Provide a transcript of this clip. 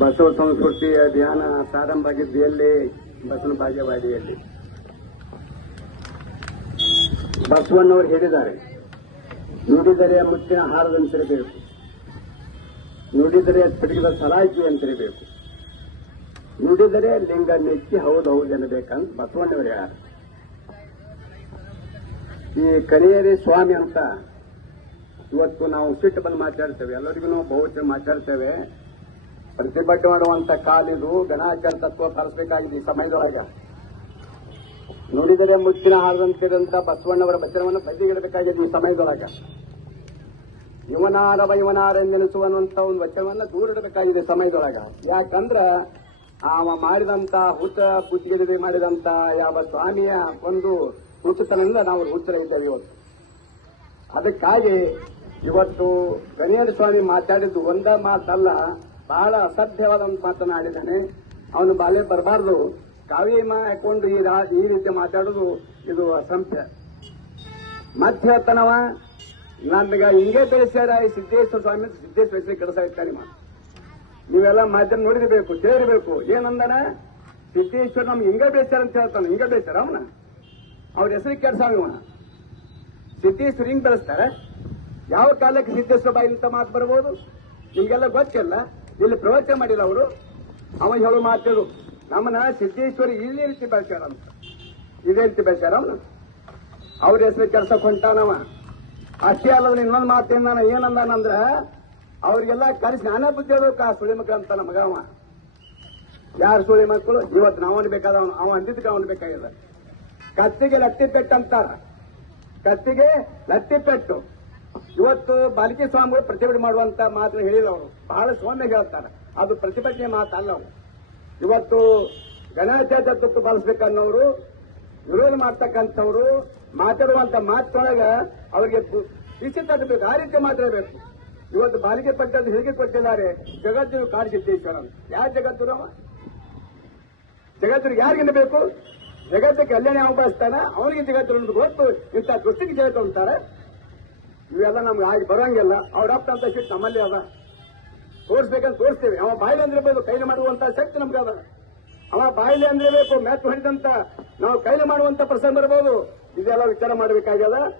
ಬಸವ ಸಂಸ್ಕೃತಿ ಅಭಿಯಾನ ಪ್ರಾರಂಭವಾಗಿದ್ದು ಎಲ್ಲಿ ಬಸವನ ಭಾಗ್ಯವಾಡಿಯಲ್ಲಿ ಬಸವಣ್ಣವರು ಹೇಳಿದ್ದಾರೆ, ನುಡಿದರೆ ಮುತ್ತಿನ ಹಾರದಂತಿರಬೇಕು. ನುಡಿದರೆ ಪಿಡಿದ ಸಲಾಯಿತು ಅಂತಿರಬೇಕು. ನುಡಿದರೆ ಲಿಂಗ ನೆಚ್ಚಿ ಹೌದು ಹೌದು ಎನ್ನಬೇಕಂತ ಬಸವಣ್ಣವರು ಯಾರು ಈ ಕಣಿಯರಿ ಸ್ವಾಮಿ ಅಂತ ಇವತ್ತು ನಾವು ಸಿಟ್ಟು ಬಂದು ಮಾತಾಡ್ತೇವೆ, ಎಲ್ಲರಿಗೂ ಬಹುತೇಕ ಮಾತಾಡ್ತೇವೆ. ಪ್ರತಿಭಟನೆ ಮಾಡುವಂತ ಕಾಲಿದು ಗಣಾಚಾರ ತತ್ವ ಪಾಲಿಸಬೇಕಾಗಿದೆ ಈ ಸಮಯದೊಳಗೆ. ನುಡಿದರೆ ಮುಚ್ಚಿನ ಹಾರದಂತಿರಂತ ಬಸವಣ್ಣವರ ವಚನವನ್ನು ಬದಿಗಿಡಬೇಕಾಗಿದೆ ಈ ಸಮಯದೊಳಗೆ. ಇವನಾರವ ಇವನಾರೆಂದೆನಿಸುವಂತ ಒಂದು ವಚನವನ್ನು ದೂರಿಡಬೇಕಾಗಿದೆ ಸಮಯದೊಳಗೆ. ಯಾಕಂದ್ರೆ ಯಾಕಂದ್ರ ಅವ ಮಾಡಿದಂತ ಹುಚ್ಚ ಬುದ್ಧಿಗೆ ಮಾಡಿದಂತ ಯಾವ ಸ್ವಾಮಿಯ ಒಂದು ಹುಚ್ಚುತನದಿಂದ ನಾವು ಹುಚ್ಚರ ಇದ್ದೇವೆ ಇವತ್ತು. ಅದಕ್ಕಾಗಿ ಇವತ್ತು ಗಣೇಶ ಸ್ವಾಮಿ ಮಾತಾಡಿದ್ದು ಒಂದ ಮಾತಲ್ಲ ಬಹಳ ಅಸಭ್ಯವಾದ ಒಂದು ಮಾತನಾಡಿದ್ದಾನೆ ಅವನು ಬಾಲ್ಯ ಬರಬಾರ್ದು. ಕಾವಿ ಹಾಕೊಂಡು ಈ ಈ ರೀತಿ ಮಾತಾಡೋದು ಇದು ಅಸಂಖ್ಯ. ಮತ್ತೆ ಹೇಳ್ತಾನವ ನನ್ಗ ಹಿಂಗೆ ಬೆಳೆಸ್ಯಾರ ಈ ಸಿದ್ದೇಶ್ವರ ಸ್ವಾಮಿ, ಸಿದ್ದೇಶ್ವರ ಕೆಲಸ ಇರ್ತಾನೆ ಮಾ ನೀವೆಲ್ಲ ಮಾಧ್ಯಮ ನೋಡಿರ್ಬೇಕು, ಕೇಳಿರ್ಬೇಕು. ಏನಂದನ? ಸಿದ್ದೇಶ್ವರ ನಮ್ಗೆ ಹಿಂಗೆ ಬೆಳೆಸ್ಯಾರ ಅಂತ ಹೇಳ್ತಾನೆ. ಹಿಂಗೆ ಬೆಳೆಸ್ಯಾರ ಅವನ? ಅವ್ರ ಹೆಸರು ಕೆಲಸ ಅವನ? ಸಿದ್ದೇಶ್ವರ ಹಿಂಗ್ ಬೆಳೆಸ್ತಾರೆ? ಯಾವ ಕಾಲಕ್ಕೆ ಸಿದ್ದೇಶ್ವರ ಬಾಯಿ ಅಂತ ಮಾತು ಬರ್ಬೋದು? ನಿಮ್ಗೆಲ್ಲ ಗೊತ್ತಿಲ್ಲ. ಇಲ್ಲಿ ಪ್ರವಚನ ಮಾಡಿಲ್ಲ ಅವರು, ಅವ ಹೇಳೋ ಮಾತಿದು ನಮ್ಮನ್ನ ಸಿದ್ದೇಶ್ವರಿ ಇಲ್ಲಿ ರೀತಿ ಬೆಳೆಸ್ಯಾರ ಅಂತ ಇದೇ ರೀತಿ ಬೆಳೆಸ್ಯಾರ ಅವನು ಅವ್ರ ಹೆಸರು ಕೆಲಸಕ್ಕೆ ಹೊಂಟಾನವ ಅಷ್ಟೇ ಅಲ್ಲವನು ಇನ್ನೊಂದು ಏನಾನ ಏನಂದಾನಂದ್ರ, ಅವ್ರಿಗೆಲ್ಲ ಕಲಿಸಿ ನಾನೇ ಬುದ್ಧಿ ಹೇಳ್ಬೇಕು, ಆ ಸುಳಿ ಮಕ್ಕಳು ಅಂತ ನಮಗ ಅವ. ಯಾರು ಸುಳಿ ಮಕ್ಕಳು ಇವತ್ತು ನಾವು ಬೇಕಾದ ಅವನು ಅವ ಅಂದಿದ್ದಕ್ಕೆ ಅವನು ಬೇಕಾಗಿಲ್ಲ. ಕತ್ತಿಗೆ ಲತ್ತಿ ಪೆಟ್ಟು ಅಂತಾರ. ಕತ್ತಿಗೆ ಲತ್ತಿ ಪೆಟ್ಟು ಇವತ್ತು ಬಾಲಿಕೆ ಸ್ವಾಮಿಗಳು ಪ್ರತಿಭಟನೆ ಮಾಡುವಂತ ಮಾತನ್ನು ಹೇಳಿಲ್ಲ ಅವರು. ಬಹಳ ಸೌಮ್ಯ ಹೇಳ್ತಾರೆ. ಅದು ಪ್ರತಿಭಟನೆ ಮಾತಲ್ಲ ಅವರು. ಇವತ್ತು ಗಣೇಶ ತತ್ವ ಪಾಲಿಸ್ಬೇಕನ್ನೋರು, ವಿರೋಧ ಮಾಡ್ತಕ್ಕಂಥವ್ರು ಮಾತಾಡುವಂತ ಮಾತೊಳಗ ಅವರಿಗೆ ಬಿಸಿ ತಟ್ಟಬೇಕು ಆ ರೀತಿ ಮಾತಾಡಬೇಕು. ಇವತ್ತು ಬಾಲಿಕೆ ಪಟ್ಟದ್ದು ಹೇಗೆ ಕೊಟ್ಟಿದ್ದಾರೆ? ಜಗತ್ತು ಕಾಡಿಸಿದ್ದೇಶ್ವರನ್ ಯಾರು ಜಗತ್ತು ನಾವ ಜಗತ್ತಿಗೆ ಯಾರಿಗಿನ್ನ ಬೇಕು? ಜಗತ್ತಿಗೆ ಕಲ್ಯಾಣ ಯಾವ ಬಳಸ್ತಾನೆ ಅವನಿಗೆ ಜಗತ್ತು ಗೊತ್ತು. ಇಂಥ ದೃಷ್ಟಿಗೆ ಜಗತ್ತು ಅಂತಾರೆ. ಇವೆಲ್ಲ ನಮ್ಗೆ ಆಗಿ ಬರೋಂಗಿಲ್ಲ. ಅವ್ರ ಅಪ್ಪ ಅಂತ ಶಕ್ತಿ ನಮ್ಮಲ್ಲಿ ಅದ. ತೋರಿಸ್ಬೇಕಂತ ತೋರಿಸ್ತೀವಿ. ಅವ ಬಾಯಿಲೆ ಅಂದ್ರೆ ಬೇಕು ಕೈಲಿ ಮಾಡುವಂತ ಶಕ್ತಿ ನಮ್ಗೆ ಅದ. ಅವ ಬಾಯಿಲೆ ಅಂದ್ರೆ ಬೇಕು ಮ್ಯಾಚ್ ಹೊಡೆದಂತ, ನಾವು ಕೈಲಿ ಮಾಡುವಂತ ಪ್ರಸಂಗ ಬರಬಹುದು ಇದೆಲ್ಲ ವಿಚಾರ ಮಾಡಬೇಕಾಗ್ಯದ?